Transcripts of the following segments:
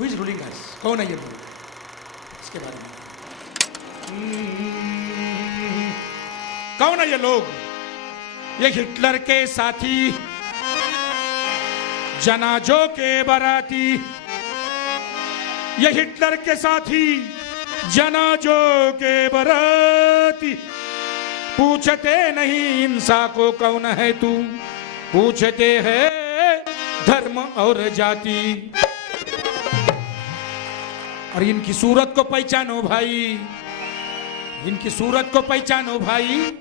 Who is ruling अस? कौन है ये लोग? इसके बारे में कौन है ये लोग? ये हिटलर के साथी, जनाजों के बाराती। ये हिटलर के साथी, जनाजों के बाराती। पूछते नहीं इंसान को कौन है तू, पूछते हैं धर्म और जाति। और इनकी सूरत को पहचानो भाई, इनकी सूरत को पहचानो भाई,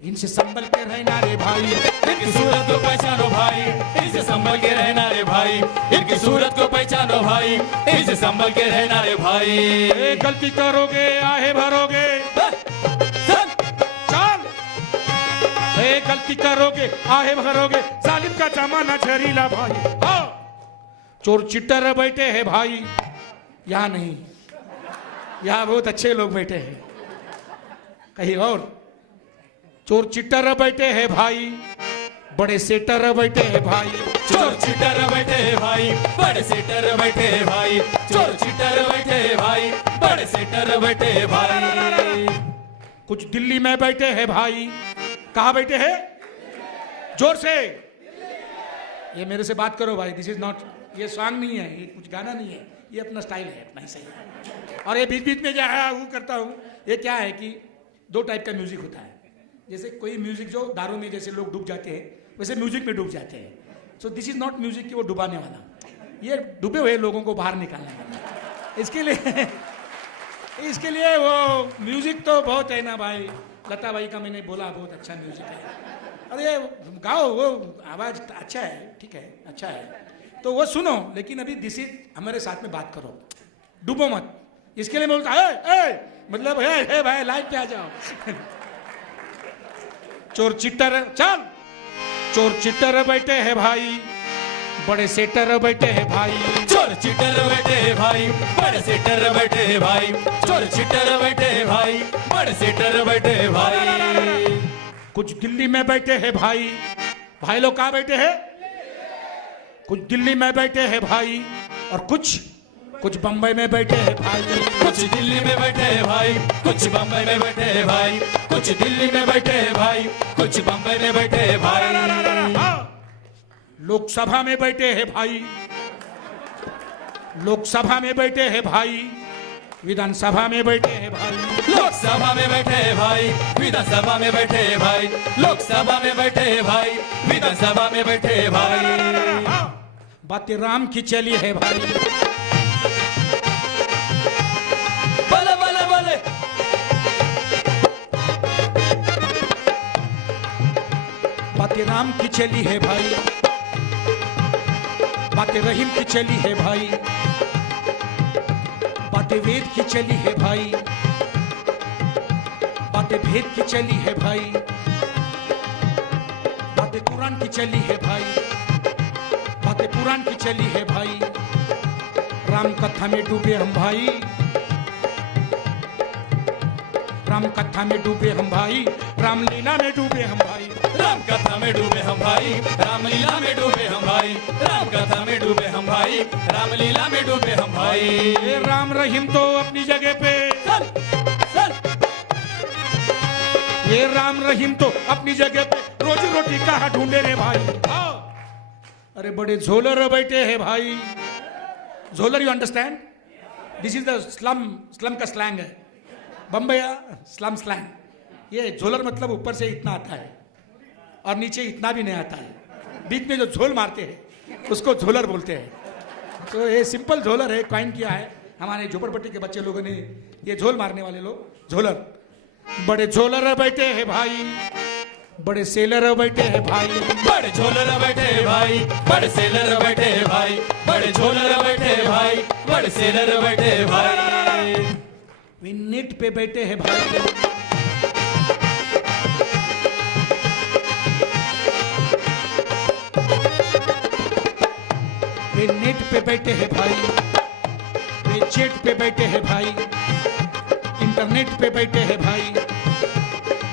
इनसे संभल के रहना रे भाई। इनकी सूरत को पहचानो भाई, इनसे संभल के रहना रे भाई। इनकी सूरत को पहचानो भाई, इनसे संभल के रहना रे भाई। गलती करोगे आहे भरोगे, चल। गलती करोगे आहे भरोगे, जालिम का जमाना जहरीला भाई। चोर चिट्टर बैठे हैं भाई, यहाँ नहीं, यहाँ बहुत अच्छे लोग बैठे हैं, कहीं और। चोर चिट्टर बैठे हैं भाई, बड़े सेटर बैठे हैं भाई। चोर चिट्टर बैठे हैं भाई, बड़े सेटर बैठे हैं भाई। चोर चिट्टर बैठे हैं भाई, बड़े सेटर बैठे हैं भाई। कुछ दिल्ली में बैठे हैं भाई। कहाँ बैठे हैं? जोर से। ये मेरे से बात करो भाई, दिस इज नॉट, ये सॉन्ग नहीं है, ये कुछ गाना नहीं है, ये अपना स्टाइल है, अपना ही सही है। और ये बीच बीच में जो है वो करता हूँ, ये क्या है कि दो टाइप का म्यूजिक होता है। जैसे कोई म्यूजिक जो दारू में जैसे लोग डूब जाते हैं, वैसे म्यूजिक में डूब जाते हैं। So this is not music कि वो डुबाने वाला, ये डूबे हुए लोगों को बाहर निकालने वाला। इसके लिए वो म्यूजिक तो बहुत है ना भाई। लता भाई का मैंने बोला बहुत अच्छा म्यूजिक है, अरे गाओ, वो आवाज अच्छा है, ठीक है, अच्छा है, तो वो सुनो। लेकिन अभी दिस इज हमारे साथ में बात करो, डूबो मत। इसके लिए मैं बोलता है मतलब है भाई लाइव पे आ जाओ। चोर चिट्टर, चल। चोर चिट्टर बैठे हैं भाई, बड़े सेटर बैठे हैं भाई। चोर चिट्टर बैठे हैं भाई, बड़े सेटर बैठे हैं भाई। चोर चिट्टर बैठे हैं भाई, बड़े सेटर बैठे हैं भाई। कुछ दिल्ली में बैठे हैं भाई। भाई लोग कहाँ बैठे हैं? कुछ दिल्ली में बैठे हैं भाई, और कुछ बंबई में बैठे हैं भाई। कुछ दिल्ली में बैठे हैं भाई, कुछ बम्बई में बैठे हैं भाई। कुछ दिल्ली में बैठे हैं भाई, कुछ बम्बई में बैठे हैं भाई। लोकसभा में बैठे हैं भाई, लोकसभा में बैठे हैं भाई, विधानसभा में बैठे हैं भाई। लोकसभा में बैठे हैं भाई, विधानसभा में बैठे हैं भाई। लोकसभा में बैठे हैं भाई, विधानसभा में बैठे हैं भाई। बातें राम की चली है भाई। बोले बोले बोले। बातें राम की चली है भाई, बातें रहीम की चली है भाई, बातें वेद की चली है भाई, बातें भेद की चली है भाई, बातें कुरान की चली है भाई, बातें कुरान की चली है भाई। राम कथा में डूबे हम भाई, राम कथा में डूबे हम भाई, रामलीला में डूबे हम भाई। राम कथा में डूबे हम भाई, रामलीला में डूबे हम भाई। राम कथा में डूबे हम भाई, रामलीला में डूबे हम भाई। राम रहीम तो अपनी जगह पे, चल चल। ये राम रहीम तो अपनी जगह पे, रोजी रोटी कहाँ ढूंढे रे भाई। अरे बड़े झोलर बैठे हैं भाई। झोलर, you understand? This is the slum का स्लैंग है, बम्बई स्लम स्लैंग। ये झोलर मतलब ऊपर से इतना आता है और नीचे इतना भी नहीं आता है, बीच में जो झोल मारते हैं उसको झोलर बोलते हैं। तो ये सिंपल झोलर है, कॉइन किया है हमारे झोपड़पट्टी के बच्चे लोगों ने, ये झोल मारने वाले लोग झोलर। बड़े झोलर बैठे हैं भाई, बड़े सेलर बैठे हैं भाई। बड़े झोलर बैठे हैं भाई, बड़े सेलर बैठे हैं भाई। बड़े झोलर बैठे हैं भाई, बड़े सेलर बैठे हैं भाई। वे नेट पे बैठे हैं भाई, वे नेट पे बैठे हैं भाई, वे चैट पे बैठे हैं भाई, इंटरनेट पे बैठे हैं भाई,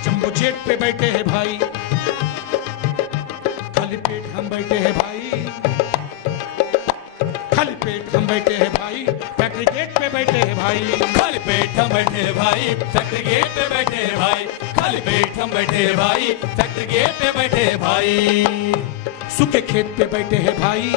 जंबो जेट पे बैठे हैं भाई। खाली पेट हम बैठे हैं भाई, खाली पेट हम बैठे हैं भाई, फैक्ट्री गेट पे बैठे हैं भाई। खाली पेट हम बैठे हैं भाई, फैक्ट्री गेट पे बैठे हैं भाई। खाली पेट हम बैठे हैं भाई, फैक्ट्री गेट पे बैठे हैं भाई। सूखे खेत पे बैठे हैं भाई,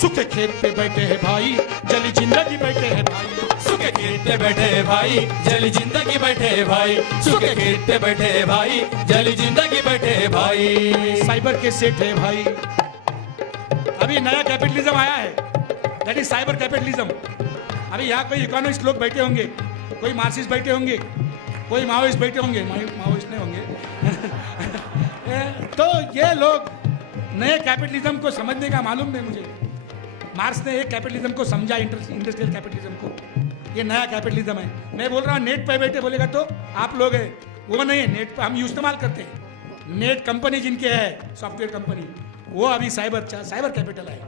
सूखे खेत पे बैठे हैं भाई, जली जिंदगी बैठे हैं भाई। सूखे खेत पे बैठे हैं भाई, जली जिंदगी बैठे हैं भाई। सूखे खेत पे बैठे हैं भाई, जली जिंदगी बैठे हैं भाई। साइबर के सेठ है भाई, अभी नया कैपिटलिज्म आया है, दैट इज साइबर कैपिटलिज्म। अभी यहाँ कोई इकोनॉमिस्ट लोग बैठे होंगे, कोई मार्क्सिस्ट बैठे होंगे, कोई माओइस्ट बैठे होंगे, माओइस्ट नहीं होंगे तो ये लोग नए कैपिटलिज्म को समझने का मालूम नहीं मुझे। मार्क्स ने एक कैपिटलिज्म को समझा, इंडस्ट्रियल कैपिटलिज्म को, ये नया कैपिटलिज्म है। मैं बोल रहा हूँ नेट पे बैठे बोलेगा तो आप लोग हैं, वो नहीं है। नेट पे हम इस्तेमाल करते हैं, नेट कंपनी जिनके है, सॉफ्टवेयर कंपनी, वो अभी साइबर कैपिटल है।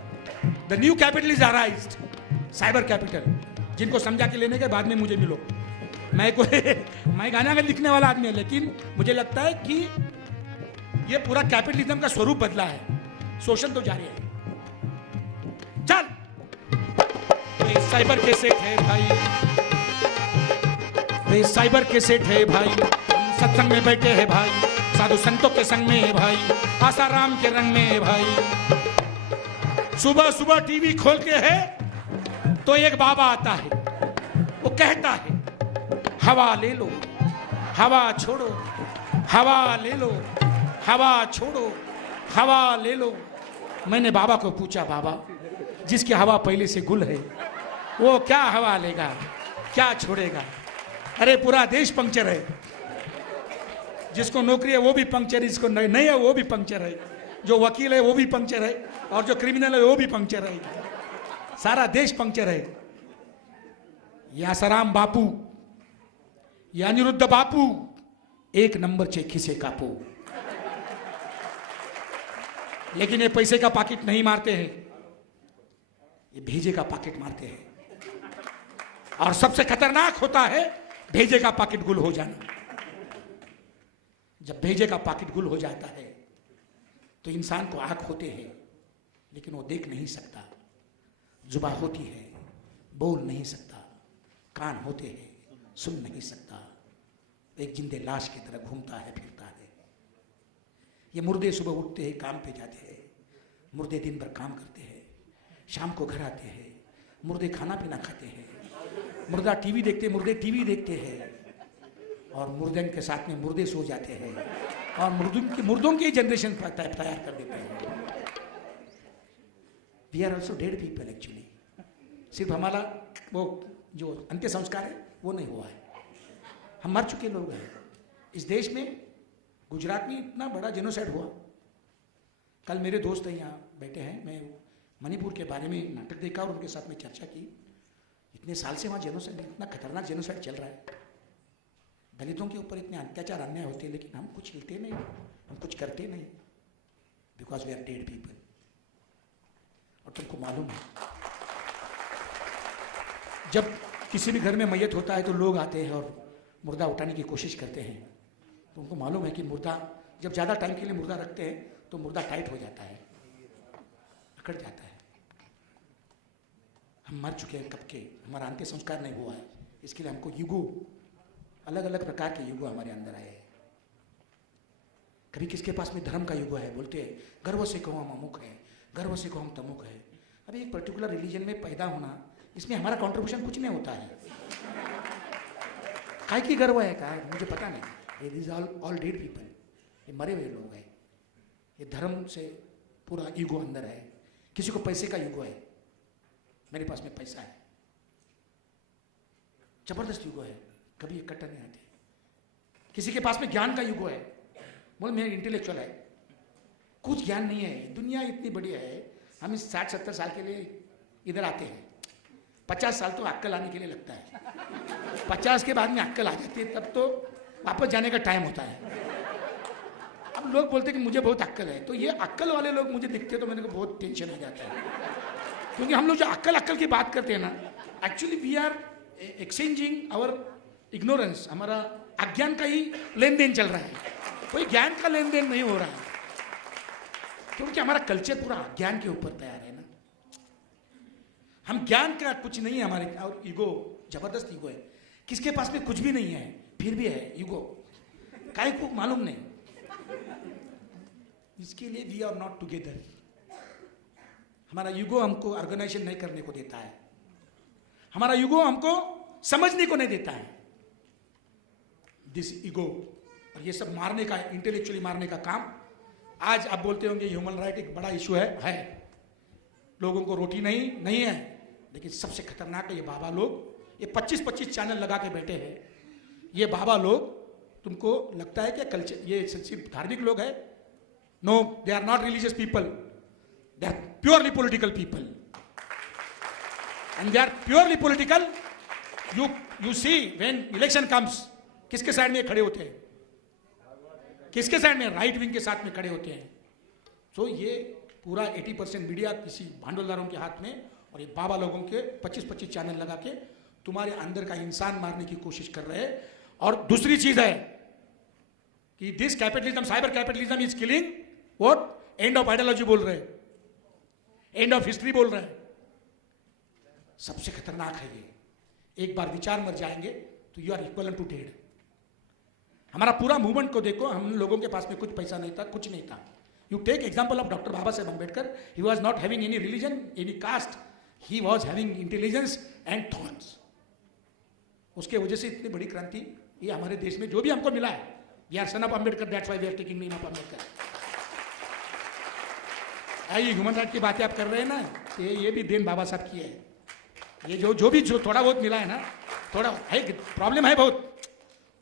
The new capital is arised, cyber capital. जिनको समझा के लेने के बाद में मुझे मिलो। मैं गाना लिखने वाला आदमी है, लेकिन मुझे लगता है कि ये पूरा कैपिटलिज्म का स्वरूप बदला है, शोषण तो जारी है। चल ये साइबर के सेठ है भाई, ये साइबर के सेठ है भाई, सत्संग में बैठे हैं भाई, साधु संतों के संग में है भाई, आसाराम के रंग में है भाई। सुबह सुबह टीवी खोल के है तो एक बाबा आता है, वो कहता है हवा ले लो, हवा छोड़ो, हवा ले लो, हवा छोड़ो, हवा ले लो। मैंने बाबा को पूछा, बाबा जिसकी हवा पहले से गुल है वो क्या हवा लेगा, क्या छोड़ेगा? अरे पूरा देश पंक्चर है, जिसको नौकरी है वो भी पंक्चर है, जिसको नहीं है वो भी पंक्चर है, जो वकील है वो भी पंक्चर है, और जो क्रिमिनल है वो भी पंक्चर है, सारा देश पंक्चर है। या सराम बापू या अनिरुद्ध बापू, एक नंबर चे खिसे कापू। लेकिन ये पैसे का पॉकेट नहीं मारते हैं, ये भेजे का पॉकेट मारते हैं। और सबसे खतरनाक होता है भेजे का पॉकेट गुल हो जाना। जब भेजे का पॉकेट गुल हो जाता है तो इंसान को आंख होते हैं लेकिन वो देख नहीं सकता, जुबान होती है बोल नहीं सकता, कान होते हैं सुन नहीं सकता, एक जिंदे लाश की तरह घूमता है फिरता है। ये मुर्दे सुबह उठते हैं काम पे जाते हैं, मुर्दे दिन भर काम करते हैं, शाम को घर आते हैं, मुर्दे खाना पीना खाते हैं, मुर्दा टीवी देखते, मुर्दे टीवी देखते हैं, और मुर्दे के साथ में मुर्दे सो जाते हैं, और मुर्दों की जनरेशन तैयार कर देते हैं। We are also dead people actually. सिर्फ हमारा वो जो अंत्य संस्कार है वो नहीं हुआ है, हम मर चुके लोग हैं। इस देश में गुजरात में इतना बड़ा जेनोसाइड हुआ। कल मेरे दोस्त हैं यहाँ बैठे हैं, मैं मणिपुर के बारे में नाटक देखा और उनके साथ में चर्चा की। इतने साल से वहाँ जेनोसाइड, इतना खतरनाक जेनोसाइड चल रहा है, दलितों के ऊपर इतने अत्याचार अन्याय होते हैं, लेकिन हम कुछ हिलते नहीं, हम कुछ करते नहीं, because we are dead people. और तुमको मालूम है, जब किसी भी घर में मैयत होता है तो लोग आते हैं और मुर्दा उठाने की कोशिश करते हैं। तो उनको मालूम है कि मुर्दा जब ज़्यादा टाइम के लिए मुर्दा रखते हैं तो मुर्दा टाइट हो जाता है, अकड़ जाता है। हम मर चुके हैं कब के, हमारा अंत्य संस्कार नहीं हुआ है, इसके लिए हमको युगो, अलग अलग प्रकार के युगो हमारे अंदर आए हैं। कभी किसके पास में धर्म का युगो है, बोलते हैं गर्व से कहो हम अमुक है, गर्व से कहो हम तमुक है। अभी एक पर्टिकुलर रिलीजन में पैदा होना, इसमें हमारा कंट्रीब्यूशन कुछ नहीं होता है। काय की गर्व है, काय मुझे पता नहीं। दिस ऑल डेड पीपल, ये मरे हुए लोग हैं। ये धर्म से पूरा ईगो अंदर है। किसी को पैसे का ईगो है, मेरे पास में पैसा है, जबरदस्त ईगो है, कभी इकट्ठा नहीं आते। किसी के पास में ज्ञान का ईगो है, बोले मेरा इंटेलेक्चुअल है, कुछ ज्ञान नहीं है। दुनिया इतनी बढ़िया है, हम इस 60-70 साल के लिए इधर आते हैं, 50 साल तो अक्कल आने के लिए लगता है। 50 के बाद में अक्कल आ जाती है, तब तो वापस जाने का टाइम होता है। अब लोग बोलते हैं कि मुझे बहुत अक्कल है, तो ये अक्कल वाले लोग मुझे दिखते तो मेरे को बहुत टेंशन आ जाता है। क्योंकि हम लोग जो अक्कल की बात करते हैं ना, actually we are exchanging our ignorance, हमारा अज्ञान का ही लेन देन चल रहा है, कोई ज्ञान का लेन देन नहीं हो रहा है। क्योंकि हमारा कल्चर पूरा ज्ञान के ऊपर तैयार है ना। हम ज्ञान का कुछ नहीं है हमारे, और ईगो जबरदस्त ईगो है, किसके पास में कुछ भी नहीं है फिर भी है ईगो, काहे को मालूम नहीं। इसके लिए वी आर नॉट टुगेदर। हमारा ईगो हमको ऑर्गेनाइजेशन नहीं करने को देता है, हमारा ईगो हमको समझने को नहीं देता है। दिस ईगो और ये सब मारने का, इंटेलेक्चुअली मारने का काम। आज आप बोलते होंगे ह्यूमन राइट एक बड़ा इशू है, लोगों को रोटी नहीं है, लेकिन सबसे खतरनाक है ये बाबा लोग, ये 25-25 चैनल लगा के बैठे हैं। ये बाबा लोग, तुमको लगता है कि कल्चर ये सिर्फ धार्मिक लोग हैं? No, they are not religious people, they are purely political people, and they are purely political. You see when election comes, किसके साइड में खड़े होते हैं? किसके साइड में? राइट विंग के साथ में खड़े होते हैं। तो ये पूरा 80% मीडिया किसी भांडवलदारों के हाथ में, और ये बाबा लोगों के 25-25 चैनल लगा के तुम्हारे अंदर का इंसान मारने की कोशिश कर रहे हैं। और दूसरी चीज है कि this capitalism, cyber capitalism is killing what? End of ideology बोल रहे हैं, एंड ऑफ हिस्ट्री बोल रहे हैं। सबसे खतरनाक है ये। एक बार विचार मर जाएंगे तो you are equal to dead. हमारा पूरा मूवमेंट को देखो, हम लोगों के पास में कुछ पैसा नहीं था, कुछ नहीं था। You take example of doctor Baba Saheb Ambedkar, he was not having any religion, any caste, he was having intelligence and thoughts. उसके वजह से इतनी बड़ी क्रांति ये हमारे देश में जो भी हमको मिला है, we are son of Ambedkar, that's why we are taking name of Ambedkar. ये ह्यूमन राइट की बातें आप कर रहे हैं ना, ये भी देन बाबा साहब की है। ये जो थोड़ा बहुत मिला है ना, थोड़ा है, प्रॉब्लम है, बहुत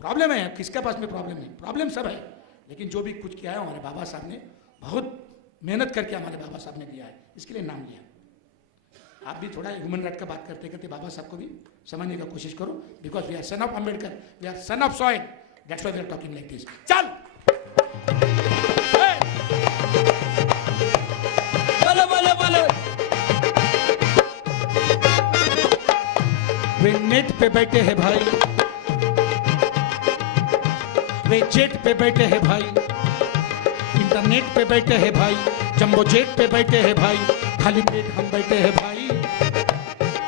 प्रॉब्लम है, किसके पास में प्रॉब्लम नहीं, प्रॉब्लम सब है, लेकिन जो भी कुछ किया है हमारे बाबा साहब ने, बहुत मेहनत करके हमारे बाबा साहब ने दिया है, इसके लिए नाम लिया। आप भी थोड़ा ह्यूमन राइट का बात करते करते बाबा साहब को भी समझने का कोशिश करो, because we are son of Ambedkar, we are son of soil, that's why we are talking like this. चल बोलो बोलो बोलो। वे नेट पे बैठे हैं भाई, वे जेट पे बैठे हैं भाई, इंटरनेट पे बैठे हैं भाई, जंबो जेट पे बैठे हैं भाई, खाली पेट हम बैठे हैं भाई,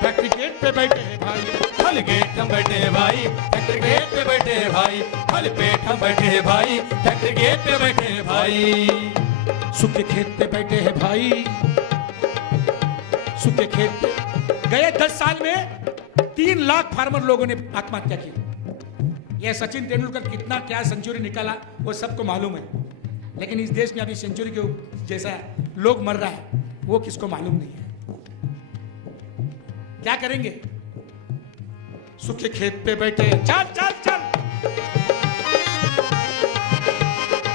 फैक्ट्री गेट पे बैठे हैं भाई, खाली गेट हम बैठे हैं भाई, फैक्ट्री गेट पे बैठे हैं भाई, खाली पेट हम बैठे हैं भाई, फैक्ट्री गेट पे बैठे हैं भाई। सूखे खेत पे बैठे हैं भाई, सूखे खेत पे। गए 10 साल में 3 लाख फार्मर लोगों ने आत्महत्या की। यह सचिन तेंदुलकर कितना क्या सेंचुरी निकाला वो सबको मालूम है, लेकिन इस देश में अभी सेंचुरी के जैसा लोग मर रहा है वो किसको मालूम नहीं है। क्या करेंगे? सूखे खेत पे बैठे, चल चल चल,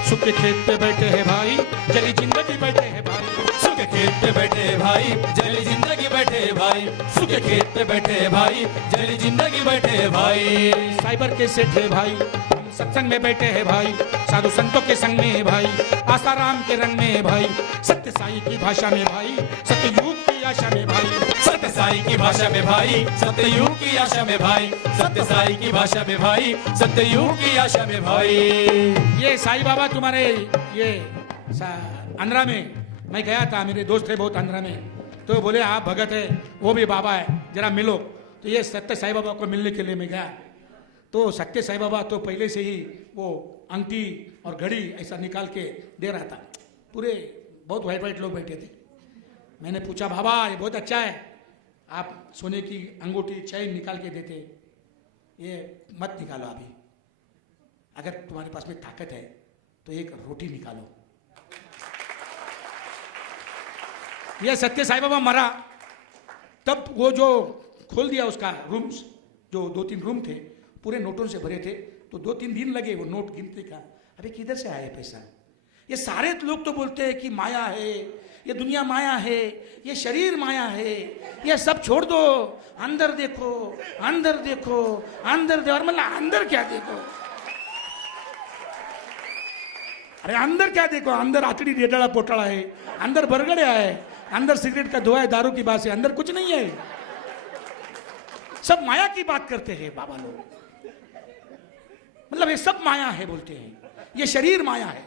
सूखे खेत पे बैठे हैं भाई, जली जिंदगी बैठे हैं भाई, सूखे खेत पे बैठे हैं भाई, जली जिंदगी बैठे हैं भाई, सूखे खेत पे बैठे हैं भाई, जली जिंदगी बैठे हैं भाई। साइबर के सेठ है भाई, हम सत्संग में बैठे हैं भाई, साधु संतों के संग में है भाई, आसाराम के रंग में है भाई, सत्य साई की भाषा में भाई, सत्ययुग की आशा में भाई, सत्य साई की भाषा में भाई, सत्ययुग की आशा में भाई, सत्य साई की भाषा में भाई, सत्ययुग की आशा में भाई। ये साईं बाबा तुम्हारे ये आंध्रा में, मैं गया था, मेरे दोस्त थे बहुत आंध्रा में, तो बोले आप भगत है, वो भी बाबा है, जरा मिलो। तो ये सत्य साईं बाबा को मिलने के लिए मैं गया, तो सत्य साईं बाबा तो पहले से ही वो अंगठी और घड़ी ऐसा निकाल के दे रहा था, पूरे बहुत वाइट लोग बैठे थे। मैंने पूछा बाबा ये बहुत अच्छा है, आप सोने की अंगूठी चैन निकाल के देते, ये मत निकालो अभी, अगर तुम्हारे पास में ताकत है तो एक रोटी निकालो। ये सत्य साईं बाबा मरा तब वो जो खोल दिया उसका रूम्स, जो 2-3 रूम थे पूरे नोटों से भरे थे, तो 2-3 दिन लगे वो नोट गिनते का, अबे किधर से आया पैसा। ये सारे लोग तो बोलते हैं कि माया है, ये दुनिया माया है, ये शरीर माया है, ये सब छोड़ दो, अंदर देखो, अंदर देखो, अंदर देखो। मतलब अंदर क्या देखो? अरे अंदर क्या देखो? अंदर आचड़ी रेटाड़ा पोटाड़ा है, अंदर बरगड़िया है, अंदर सिगरेट का धुआं है, दारू की बात है, अंदर कुछ नहीं है। सब माया की बात करते हैं बाबा लोग, मतलब ये सब माया है बोलते हैं, ये शरीर माया है,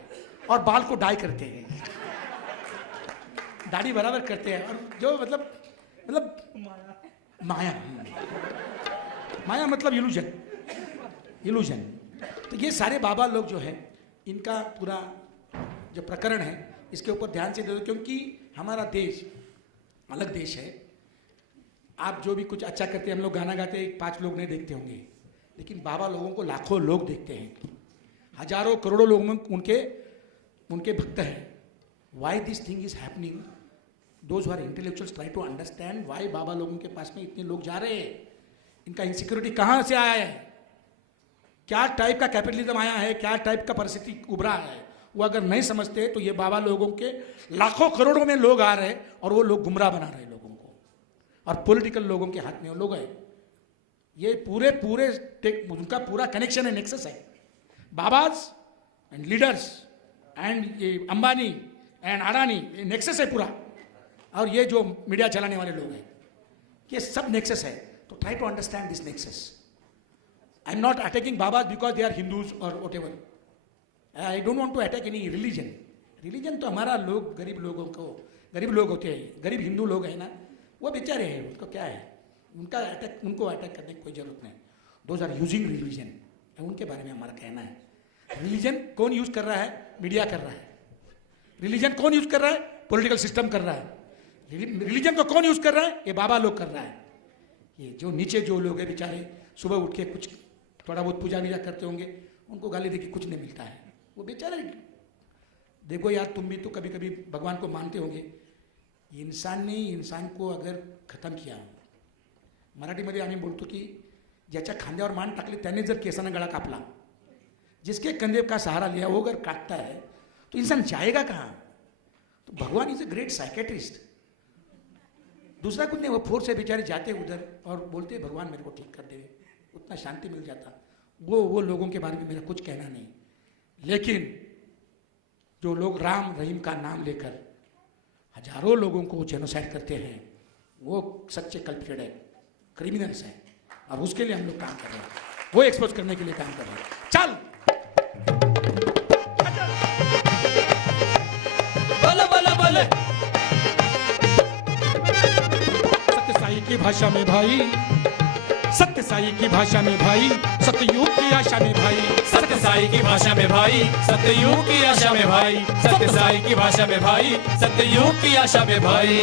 और बाल को डाई करते हैं, दाढ़ी बराबर करते हैं, और जो मतलब मतलब माया, माया मतलब इल्यूजन, इल्यूजन। तो ये सारे बाबा लोग जो है, इनका पूरा जो प्रकरण है इसके ऊपर ध्यान से दे दो, क्योंकि हमारा देश अलग देश है। आप जो भी कुछ अच्छा करते हैं, हम लोग गाना गाते हैं, 5 लोग नहीं देखते होंगे, लेकिन बाबा लोगों को लाखों लोग देखते हैं, हजारों करोड़ों लोग में उनके भक्त हैं। Why this thing is happening? Those who are intellectuals try to understand why बाबा लोगों के पास में इतने लोग जा रहे हैं। इनका इनसिक्योरिटी कहाँ से आया है, क्या टाइप का कैपिटलिज्म आया है, क्या टाइप का परिस्थिति उभरा है, वो अगर नहीं समझते तो ये बाबा लोगों के लाखों करोड़ों में लोग आ रहे हैं और वो लोग गुमराह बना रहे हैं लोगों को, और पॉलिटिकल लोगों के हाथ में वो लोग हैं। ये पूरे उनका पूरा कनेक्शन है, नेक्सस है। बाबाज एंड लीडर्स एंड ये अंबानी एंड अडानी, ये नेक्सस है पूरा। और ये जो मीडिया चलाने वाले लोग हैं, ये सब नेक्सस है। तो try to understand this nexus. I am not attacking babas because they are Hindus और whatever. I don't want to attack any religion. Religion तो हमारा लोग, गरीब लोगों को, गरीब लोग होते हैं, गरीब हिंदू लोग हैं ना, वो बेचारे हैं, उनको क्या है, उनको अटैक करने की कोई जरूरत नहीं। दोज आर यूजिंग रिलीजन, उनके बारे में हमारा कहना है। रिलीजन कौन यूज कर रहा है? मीडिया कर रहा है। रिलीजन कौन यूज कर रहा है? पॉलिटिकल सिस्टम कर रहा है। रिलीजन को कौन यूज कर रहा है? ये बाबा लोग कर रहा है। ये जो नीचे जो लोग हैं बेचारे, सुबह उठ के कुछ थोड़ा बहुत पूजा वीजा करते होंगे, उनको गाली दे के कुछ नहीं मिलता है, वो बेचारे। देखो यार, तुम भी तो कभी कभी भगवान को मानते होंगे। इंसान ने इंसान को अगर खत्म किया, मराठीमध्ये आम्ही बोलतो की ज्याच्या खांद्यावर मान टाकली त्याने जर केसानं गळा कापला, जिसके कंधे का सहारा लिया वो अगर काटता है तो इंसान जाएगा कहाँ? तो भगवान इज अ ग्रेट साइकेट्रिस्ट। दूसरा कुछ नहीं, वो फोर्स से बेचारे जाते उधर और बोलते भगवान मेरे को ठीक कर दे, उतना शांति मिल जाता। वो लोगों के बारे में मेरा कुछ कहना नहीं। लेकिन जो लोग राम रहीम का नाम लेकर हजारों लोगों को जेनोसाइड करते हैं, वो सच्चे कल्प्रिटेड है, क्रिमिनल्स हैं, और उसके लिए हम लोग काम कर रहे हैं, वो एक्सपोज करने के लिए काम कर रहे हैं। चल बोले बोले बोले। सत्य साई की भाषा में भाई, सत्य साई की भाषा में भाई, सतयुग की आशा में भाई, सत्य साई की भाषा में भाई, सत्ययुग की आशा में भाई, सत्य साई की भाषा में भाई, सत्ययुग की आशा में भाई।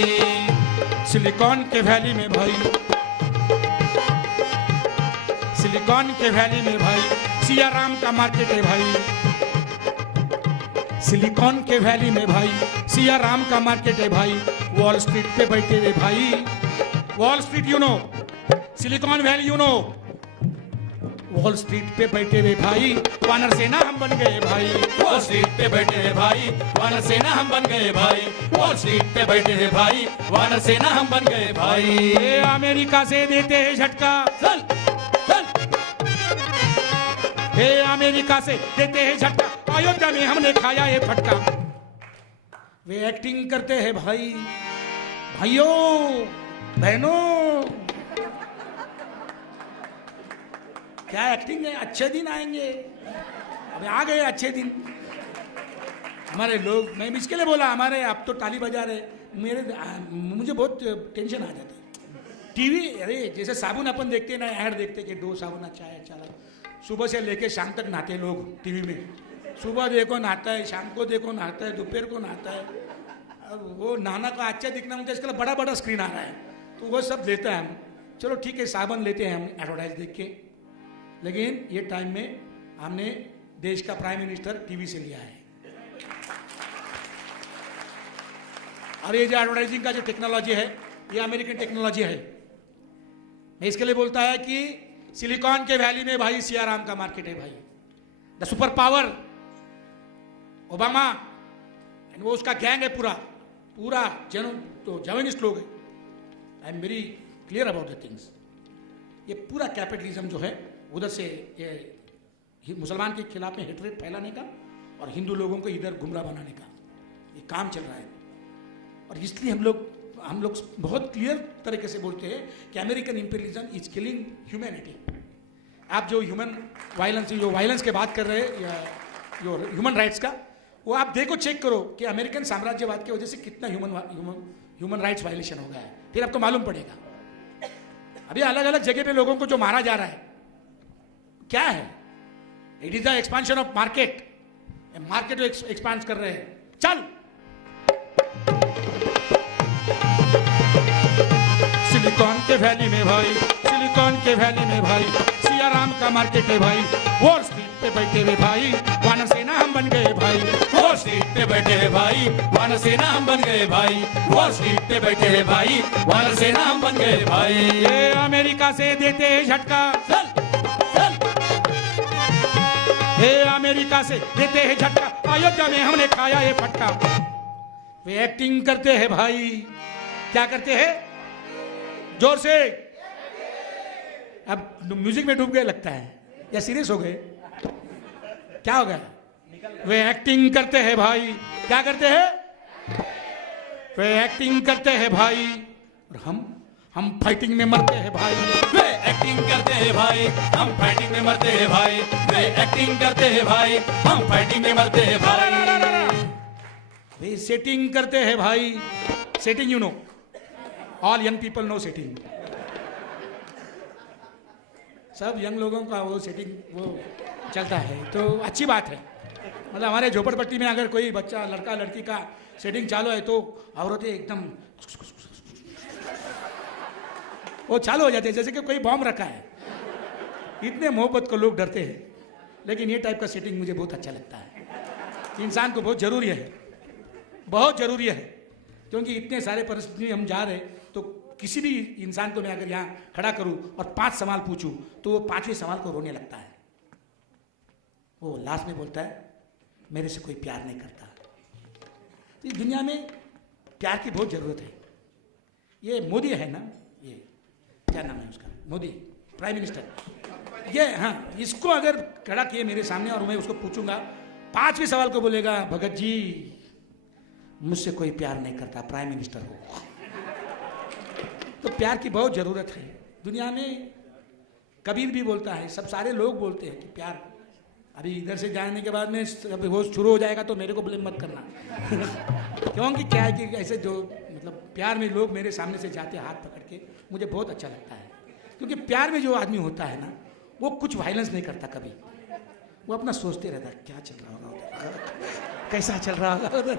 सिलिकॉन के वैली में भाई, सिलिकॉन के वैली में भाई सिया राम का मार्केट है भाई। सिलिकॉन के वैली में भाई सिया राम का मार्केट है भाई। वॉल स्ट्रीट पे बैठे हुए भाई, wall street you know, silicon valley you know, wall street पे बैठे हुए भाई वानर सेना हम बन गए भाई। वॉल स्ट्रीट पे बैठे हैं भाई, वानर सेना हम बन गए भाई। वॉल स्ट्रीट पे बैठे हैं भाई, वानर सेना हम बन गए भाई। ये अमेरिका से देते हैं झटका, चल चल। हे अमेरिका से देते हैं झटका, अयोध्या में हमने खाया है फटका। वे एक्टिंग करते हैं भाई, भाइयों बहनों, क्या एक्टिंग है। अच्छे दिन आएंगे, अबे आ गए अच्छे दिन। हमारे लोग, मैं इसके लिए बोला, हमारे अब तो ताली बजा रहे, मुझे बहुत टेंशन आ जाता है। टीवी, अरे जैसे साबुन अपन देखते हैं ना, ऐड देखते कि 2 साबुन अच्छा है, अच्छा लगा। सुबह से लेके शाम तक नहाते लोग टीवी में, सुबह देखो नहाता है, शाम को देखो नहाता है, दोपहर को नहाता है। अब वो नहाना का अच्छा दिखना मुझे, इसके लिए बड़ा बड़ा स्क्रीन आ रहा है, तो वो सब लेते हैं हम। चलो ठीक है, साबुन लेते हैं हम एडवर्टाइज देख के, लेकिन ये टाइम में हमने देश का प्राइम मिनिस्टर टीवी से लिया है। और ये जो एडवर्टाइजिंग का जो टेक्नोलॉजी है, ये अमेरिकन टेक्नोलॉजी है। मैं इसके लिए बोलता है कि सिलिकॉन के वैली में भाई सियाराम का मार्केट है भाई। द सुपर पावर ओबामा, वो उसका गैंग है पूरा पूरा, तो जर्नलिस्ट लोग है। I am very clear about the things. ये पूरा कैपिटलिज्म जो है उधर से, ये मुसलमान के खिलाफ में हेटरेट फैलाने का और हिंदू लोगों को इधर गुमराह बनाने का ये काम चल रहा है। और इसलिए हम लोग बहुत क्लियर तरीके से बोलते हैं कि American imperialism is killing humanity. आप जो वायलेंस के बात कर रहे हैं, या ह्यूमन राइट्स का, वो आप देखो, चेक करो कि अमेरिकन साम्राज्यवाद की वजह से कितना ह्यूमन ह्यूमन राइट्स वायलेशन हो गया है, फिर आपको मालूम पड़ेगा। अभी अलग अलग जगह पे लोगों को जो मारा जा रहा है क्या है? It is the expansion of market. Market expand कर रहे हैं। चल सिलिकॉन के वैली में भाई, सिलिकॉन के वैली में भाई सिया राम का मार्केट है भाई। वॉल स्ट्रीट पे बैठे हुए भाई वानर सेना हम बन गए भाई। वॉल स्ट्रीट पे बैठे हैं भाई वानर सेना हम बन गए भाई। वॉल स्ट्रीट पे बैठे हैं भाई वानर सेना हम बन गए भाई। ये अमेरिका से देते हैं झटका, चल चल हे अमेरिका से देते हैं झटका, अयोध्या में हमने खाया ये फटका। वे एक्टिंग करते हैं भाई, क्या करते हैं? जोर से। अब म्यूजिक में डूब गए लगता है या सीरियस हो गए? क्या हो गया? वे एक्टिंग करते हैं भाई, क्या करते हैं? वे एक्टिंग करते हैं भाई और हम फाइटिंग में मरते हैं भाई। वे एक्टिंग करते हैं भाई, हम फाइटिंग में मरते हैं भाई। वे एक्टिंग करते हैं भाई, हम फाइटिंग में मरते हैं भाई। वे सेटिंग करते हैं भाई। Setting you know, all young people know setting. सब यंग लोगों का वो सेटिंग वो चलता है, तो अच्छी बात है। मतलब हमारे झोपड़पट्टी में अगर कोई बच्चा लड़का लड़की का सेटिंग चालू है तो औरतें एकदम वो चालू हो जाते हैं जैसे कि कोई बॉम्ब रखा है। इतने मोहब्बत को लोग डरते हैं, लेकिन ये टाइप का सेटिंग मुझे बहुत अच्छा लगता है। इंसान को बहुत जरूरी है, बहुत जरूरी है, क्योंकि इतने सारे परिस्थिति में हम जा रहे तो किसी भी इंसान को मैं अगर यहाँ खड़ा करूँ और 5 सवाल पूछूं तो वो 5वें सवाल को रोने लगता है। वो लास्ट में बोलता है मेरे से कोई प्यार नहीं करता। तो इस दुनिया में प्यार की बहुत जरूरत है। ये मोदी है ना, ये क्या नाम है उसका, मोदी प्राइम मिनिस्टर, ये हाँ, इसको अगर खड़ा किए मेरे सामने और मैं उसको पूछूंगा 5वें सवाल को बोलेगा भगत जी मुझसे कोई प्यार नहीं करता, प्राइम मिनिस्टर हो। तो प्यार की बहुत जरूरत है दुनिया में। कबीर भी बोलता है, सब सारे लोग बोलते हैं कि प्यार। अभी इधर से जाने के बाद में जब वो शुरू हो जाएगा तो मेरे को ब्लेम मत करना क्योंकि क्या है कि ऐसे जो मतलब प्यार में लोग मेरे सामने से जाते हाथ पकड़ के, मुझे बहुत अच्छा लगता है। क्योंकि प्यार में जो आदमी होता है ना, वो कुछ वायलेंस नहीं करता कभी। वो अपना सोचते रहता है क्या चल रहा होगा उधर, कैसा चल रहा होगा उधर।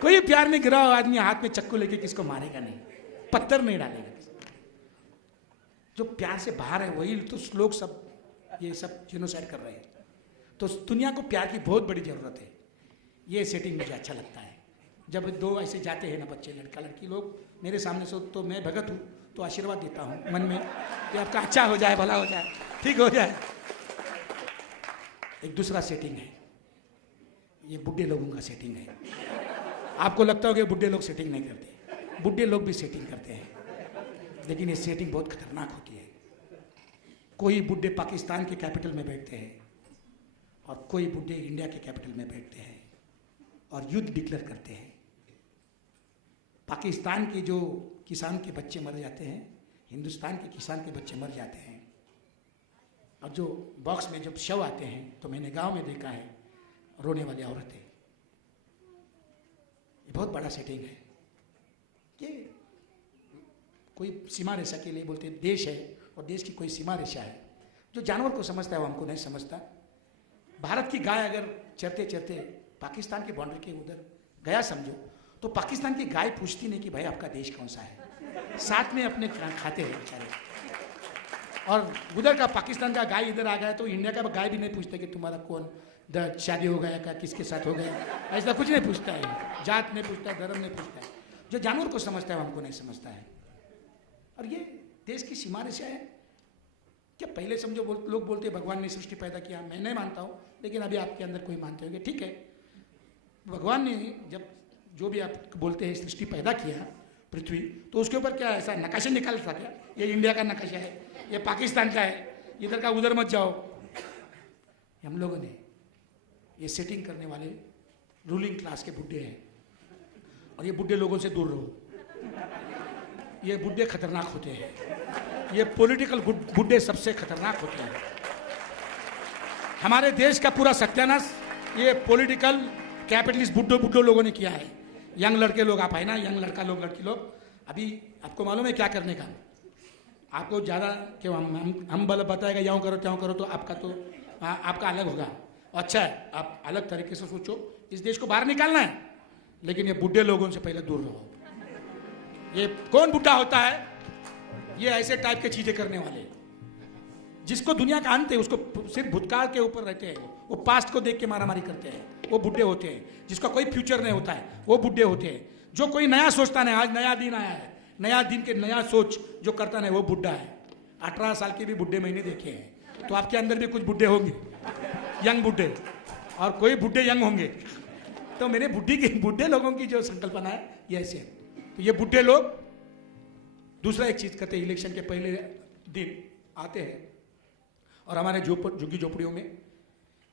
कोई प्यार में गिरा हुआ आदमी हाथ में चक्कू लेके किसको मारेगा नहीं, पत्थर नहीं डालेगा। जो प्यार से बाहर है वही तो लोग सब ये सब जेनोसाइड कर रहे हैं। तो दुनिया को प्यार की बहुत बड़ी जरूरत है। ये सेटिंग मुझे अच्छा लगता है। जब दो ऐसे जाते हैं ना बच्चे, लड़का लड़की लोग मेरे सामने से, तो मैं भगत हूँ तो आशीर्वाद देता हूँ मन में कि आपका अच्छा हो जाए, भला हो जाए, ठीक हो जाए। एक दूसरा सेटिंग है, ये बुढ़े लोगों का सेटिंग है। आपको लगता होगा बुढ़े लोग सेटिंग नहीं करते, बुढ़े लोग भी सेटिंग करते हैं, लेकिन ये सेटिंग बहुत खतरनाक होती है। कोई बुढ़े पाकिस्तान के कैपिटल में बैठते हैं और कोई बुढ़े इंडिया के कैपिटल में बैठते हैं और युद्ध डिक्लेयर करते हैं। पाकिस्तान के जो किसान के बच्चे मर जाते हैं, हिंदुस्तान के किसान के बच्चे मर जाते हैं। और जो बॉक्स में जब शव आते हैं तो मैंने गांव में देखा है रोने वाली औरतें। ये बहुत बड़ा सेटिंग है। ये कोई सीमा रेखा के लिए बोलते हैं, देश है और देश की कोई सीमा रेखा है। जो जानवर को समझता है वो हमको नहीं समझता। भारत की गाय अगर चरते चरते पाकिस्तान की बाउंड्री के उधर गया समझो, तो पाकिस्तान की गाय पूछती नहीं कि भाई आपका देश कौन सा है, साथ में अपने खाते हैं बेचारे। और उधर का पाकिस्तान का गाय इधर आ गया तो इंडिया का गाय भी नहीं पूछता कि तुम्हारा कौन शादी हो गया का, किसके साथ हो गया, ऐसा कुछ नहीं पूछता है। जात नहीं पूछता, धर्म नहीं पूछता है। जो जानवर को समझता है वो हमको नहीं समझता है। और ये देश की सीमा रेखा है क्या? पहले समझो लोग बोलते हैं भगवान ने सृष्टि पैदा किया, मैं नहीं मानता हूँ, लेकिन अभी आपके अंदर कोई मानते होंगे, ठीक है। भगवान ने जब जो भी आप बोलते हैं सृष्टि पैदा किया पृथ्वी, तो उसके ऊपर क्या ऐसा नकाशा निकाल था क्या? ये इंडिया का नकाशा है, ये पाकिस्तान का है, इधर का उधर मत जाओ। हम लोगों ने ये सेटिंग करने वाले रूलिंग क्लास के बुड्ढे हैं, और ये बुड्ढे लोगों से दूर रहो। ये बुड्ढे खतरनाक होते हैं, ये पॉलिटिकल बुड्ढे सबसे खतरनाक होते हैं। हमारे देश का पूरा सत्यानाश ये पॉलिटिकल कैपिटलिस्ट बुड्ढो लोगों ने किया है। यंग लड़के लोग आप है ना, यंग लड़का लोग लड़की लोग, अभी आपको मालूम है क्या करने का? आपको ज़्यादा क्यों हम बल बताएगा यूँ करो त्यों करो तो आपका अलग होगा। अच्छा है, आप अलग तरीके से सोचो, इस देश को बाहर निकालना है, लेकिन ये बुढ़े लोगों से पहले दूर रहो। ये कौन बुढ़ा होता है? ये ऐसे टाइप की चीजें करने वाले जिसको दुनिया का अंत है, उसको सिर्फ भूतकाल के ऊपर रहते हैं, वो पास्ट को देख के मारामारी करते हैं, वो बुढ़े होते हैं। जिसका कोई फ्यूचर नहीं होता है वो बुढ़े होते हैं। जो कोई नया सोचता नहीं, आज नया दिन आया है, नया दिन के नया सोच जो करता नहीं वो बुढ़ा है। 18 साल के भी बुढ़े मैंने देखे हैं, तो आपके अंदर भी कुछ बुढ़े होंगे, यंग बुढ़े, और कोई बुढ़े यंग होंगे। तो मैंने बुढ़े लोगों की जो संकल्पना है ये ऐसे है। तो ये बुढ़े लोग दूसरा एक चीज करते हैं, इलेक्शन के पहले दिन आते हैं और हमारे झुग्गी झोपड़ियों में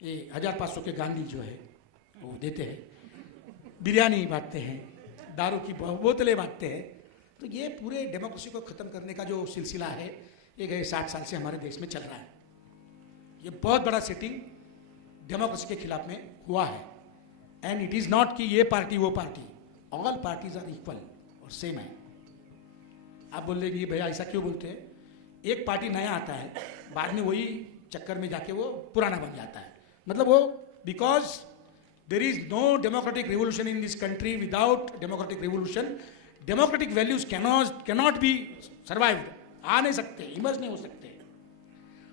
ये 1500 के गांधी जो है वो देते हैं, बिरयानी बांटते हैं, दारू की बोतलें बांटते हैं। तो ये पूरे डेमोक्रेसी को ख़त्म करने का जो सिलसिला है ये गए 60 साल से हमारे देश में चल रहा है। ये बहुत बड़ा सेटिंग डेमोक्रेसी के खिलाफ में हुआ है। एंड इट इज़ नॉट कि ये पार्टी वो party, all parties are equal और सेम है। आप बोल रहे भैया ऐसा क्यों बोलते हैं? एक पार्टी नया आता है, बाद में वही चक्कर में जाके वो पुराना बन जाता है। मतलब वो because there is no democratic revolution in this country, without democratic revolution democratic values cannot be survived, आ नहीं सकते, इमर्ज नहीं हो सकते।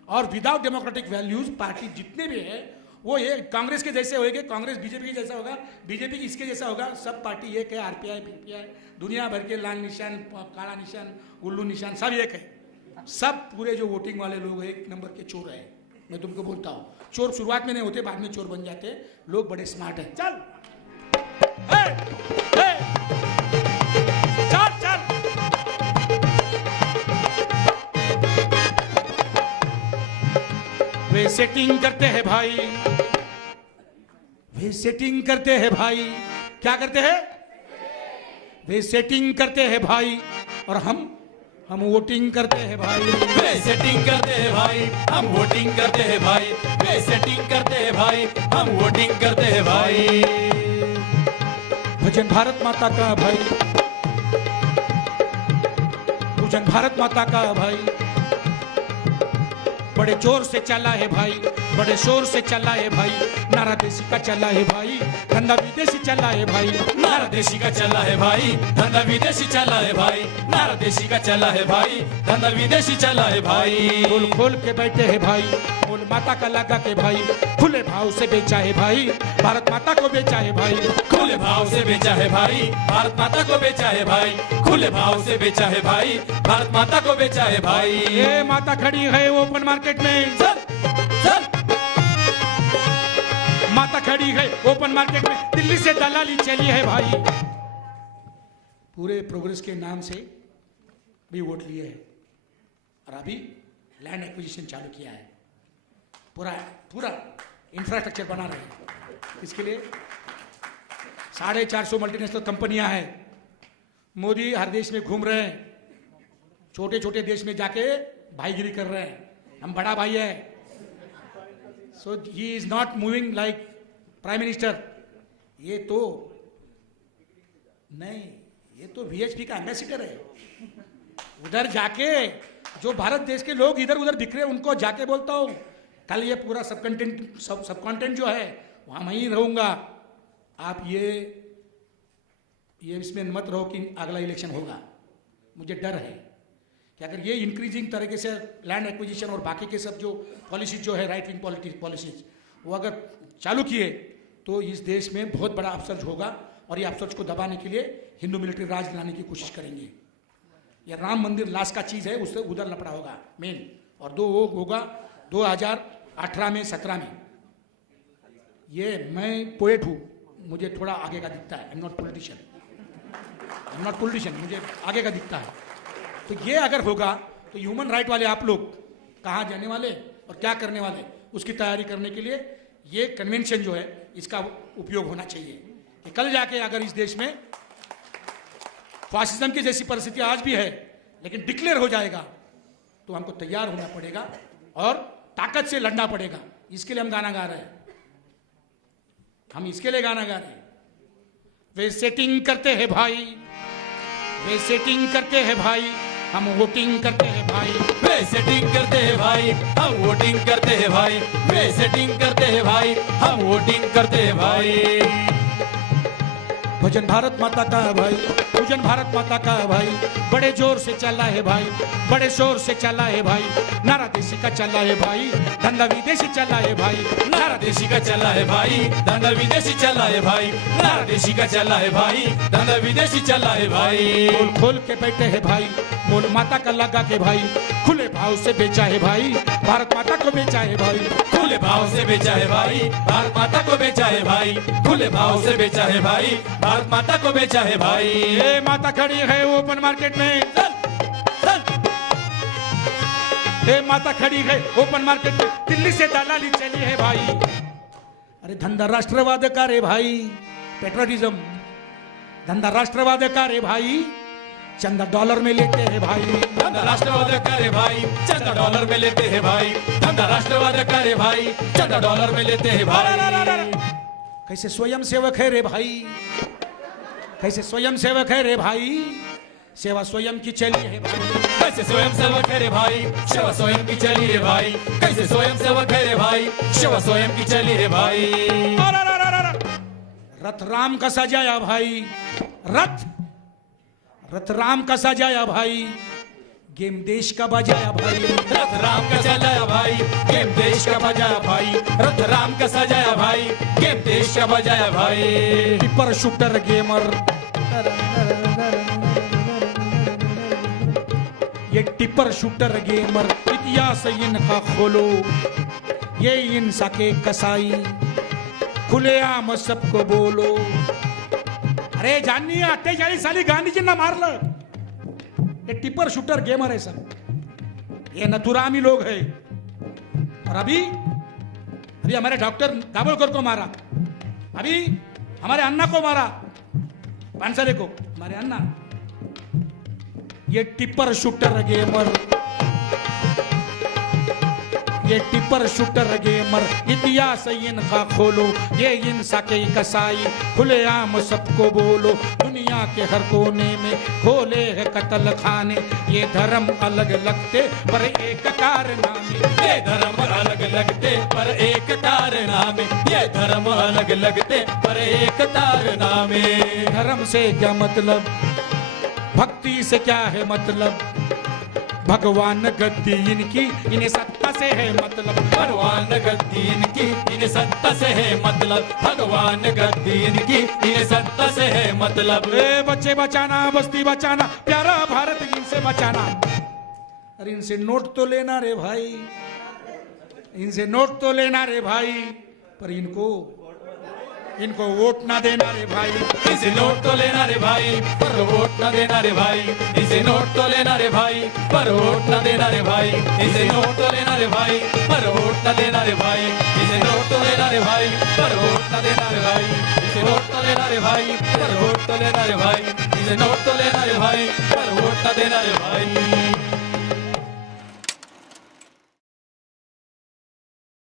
और विदाउट डेमोक्रेटिक वैल्यूज पार्टी जितने भी है वो ये कांग्रेस के जैसे होएंगे, कांग्रेस बीजेपी के जैसा होगा, बीजेपी की इसके जैसा होगा, सब पार्टी एक है, आरपीआई पीपीआई दुनिया भर के लाल निशान, काला निशान, उल्लू निशान सब एक है। सब पूरे जो वोटिंग वाले लोग एक नंबर के चोर है। मैं तुमको बोलता हूँ, चोर शुरुआत में नहीं होते, बाद में चोर बन जाते हैं। लोग बड़े स्मार्ट हैं। चल हे, हे, चल चल वे सेटिंग करते हैं भाई, वे सेटिंग करते हैं भाई। क्या करते हैं? वे सेटिंग करते हैं भाई, और हम वोटिंग करते हैं भाई। वे सेटिंग करते हैं भाई, हम वोटिंग करते हैं भाई। वे सेटिंग करते हैं भाई, हम वोटिंग करते हैं भाई। भजन भारत माता का भाई, भजन भारत माता का भाई। बड़े जोर से चला है भाई, बड़े शोर से चला है भाई, नारा देशी का चला है भाई, धंधा विदेशी चला है भाई, नारा देशी का चला है भाई, धंधा विदेशी चला है भाई, नारा देशी का चला है भाई, धंधा विदेशी चला है भाई। खोल खोल के बैठे हैं भाई, मोल माता का लगा के भाई, खुले भाव से बेचा है भाई, भारत माता को बेचा है भाई, खुले भाव से बेचा है भाई, भारत माता को बेचा है भाई, खुले भाव से बेचा है भाई, भारत माता को बेचा है भाई। ये माता खड़ी है ओपन मार्केट में, चल चल माता खड़ी है ओपन मार्केट में, दिल्ली से दलाली चली है भाई। पूरे प्रोग्रेस के नाम से भी वोट लिए हैं और अभी लैंड एक्विजिशन चालू किया है, पूरा इंफ्रास्ट्रक्चर बना रहे हैं। इसके लिए 450 मल्टीनेशनल कंपनियां हैं। मोदी हर देश में घूम रहे हैं, छोटे छोटे देश में जाके भाईगिरी कर रहे हैं, हम बड़ा भाई है। So he is not moving like prime minister. ये तो नहीं, ये तो वीएचपी का एम्बेसडर है। उधर जाके जो भारत देश के लोग इधर उधर दिख रहे हैं उनको जाके बोलता हूँ, कल ये पूरा सब कंटेंट जो है वहाँ मैं ही रहूँगा। आप ये इसमें मत रहो कि अगला इलेक्शन होगा। मुझे डर है कि अगर ये इंक्रीजिंग तरीके से लैंड एक्विजिशन और बाकी के सब जो पॉलिसीज जो है राइट विंग पॉलिसीज वो अगर चालू किए तो इस देश में बहुत बड़ा अपसर्ज होगा, और ये अपसर्ज को दबाने के लिए हिंदू मिलिट्री राज लाने की कोशिश करेंगे। ये राम मंदिर लास्ट का चीज़ है, उससे उधर लपड़ा होगा मेन, और वो होगा 2018 में 17 में। ये मैं पोएट हूँ, मुझे थोड़ा आगे का दिखता है। आई एम नॉट पॉलिटिशियन, मुझे आगे का दिखता है। तो ये अगर होगा तो ह्यूमन राइट वाले आप लोग कहाँ जाने वाले और क्या करने वाले, उसकी तैयारी करने के लिए ये कन्वेंशन जो है इसका उपयोग होना चाहिए कि कल जाके अगर इस देश में फासिज्म की जैसी परिस्थिति आज भी है लेकिन डिक्लेयर हो जाएगा तो हमको तैयार होना पड़ेगा और ताकत से लड़ना पड़ेगा। इसके लिए हम गाना गा रहे हैं, हम इसके लिए गाना गा रहे हैं। वे सेटिंग करते हैं भाई, वे सेटिंग करते हैं भाई, हम वोटिंग करते हैं भाई। वे सेटिंग करते हैं भाई, हम वोटिंग करते हैं भाई। वे सेटिंग करते हैं भाई, हम वोटिंग करते हैं भाई। भजन भारत माता का है भाई, भजन भारत माता का है भाई, बड़े जोर से चला है भाई, बड़े शोर से चला है भाई, नारा देशी का चला है भाई, धंधा विदेशी चला है भाई, नारा देशी का चला है भाई, धंधा विदेशी चला है भाई। नारा देशी का चला है भाई, धंधा विदेशी चला है भाई। खोल खोल के बैठे है भाई, मोल माता का लगा के भाई, खुले भाव से बेचा है भाई, भारत माता को बेचा है भाई, खुले भाव से बेचा है भाई, भारत माता को बेचा है भाई। खुले भाव से बेचा है भाई, भारत माता को बेचा है भाई। ये माता खड़ी है ओपन मार्केट में, ये माता खड़ी है ओपन मार्केट में, दिल्ली से दलाली चली है भाई। अरे धंधा राष्ट्रवाद का रे भाई, पेट्रोटिज्म, धंधा राष्ट्रवाद का रे भाई, चंदा डॉलर में लेते हैं भाई। धंधा राष्ट्रवाद करे भाई, चंदा डॉलर में लेते हैं भाई। धंधा राष्ट्रवाद करे भाई, चंदा डॉलर में लेते हैं भाई। कैसे स्वयं सेवक है रे भाई, कैसे स्वयं सेवक है रे भाई, सेवा स्वयं की चली है भाई। कैसे स्वयं सेवक है रे भाई, सेवा स्वयं की चली है भाई। कैसे स्वयं सेवक है रे भाई, सेवा स्वयं की चली है भाई। रथ राम का सजाया भाई, रथ रथ राम का सजाया भाई, गेम देश का बजाया भाई। रथ राम का सजाया भाई, गेम देश का बजाया भाई। रथ राम का सजाया भाई, गेम देश का बजाया भाई। टिपर शूटर गेमर, ये टिपर शूटर गेमर, इतिहास इनका खोलो, ये इनसा के कसाई, खुलेआम सबको बोलो। अरे जानी 48 साली गांधीजींना मारलं, ये टिपर शूटर गेमर है सब, ये नथुरामी लोग है। और अभी हमारे डॉक्टर दाभोलकर को मारा, अभी हमारे अन्ना को मारा, पानसरे को, हमारे अन्ना। ये टिपर शूटर गेमर, ये टिपर शूटर गेमर, इतिहास इनका खोलो, ये इनसा के कसाई, खुलेआम सबको बोलो। दुनिया के हर कोने में खोले है कत्ल खाने, ये धर्म अलग लगते पर एक कारनामे। ये धर्म अलग लगते पर एक कारनामे। ये धर्म अलग लगते पर एक कारनामे। धर्म से क्या मतलब, भक्ति से क्या है मतलब, भगवान गद्दी इनकी, इन्हें सत्ता से है मतलब। भगवान गद्दी इनकी, इन्हें सत्ता से है मतलब। भगवान गद्दी इनकी, इन्हें सत्ता से है मतलब। बच्चे बचाना, बस्ती बचाना, प्यारा भारत इनसे बचाना। अरे इनसे नोट तो लेना रे भाई, इनसे नोट तो लेना रे भाई, पर इनको वोट ना देना रे भाई। इसे नोट तो लेना रे भाई, पर वोट ना देना रे भाई। इसे नोट तो लेना रे भाई, पर वोट ना देना रे भाई। इसे नोट तो लेना रे भाई, पर वोट ना देना रे भाई। इसे नोट तो लेना रे भाई, पर वोट ना देना रे भाई। इसे नोट तो लेना रे भाई, पर वोट तो लेना रे भाई। इसे नोट तो लेना रे भाई, पर वोट ना देना रे भाई।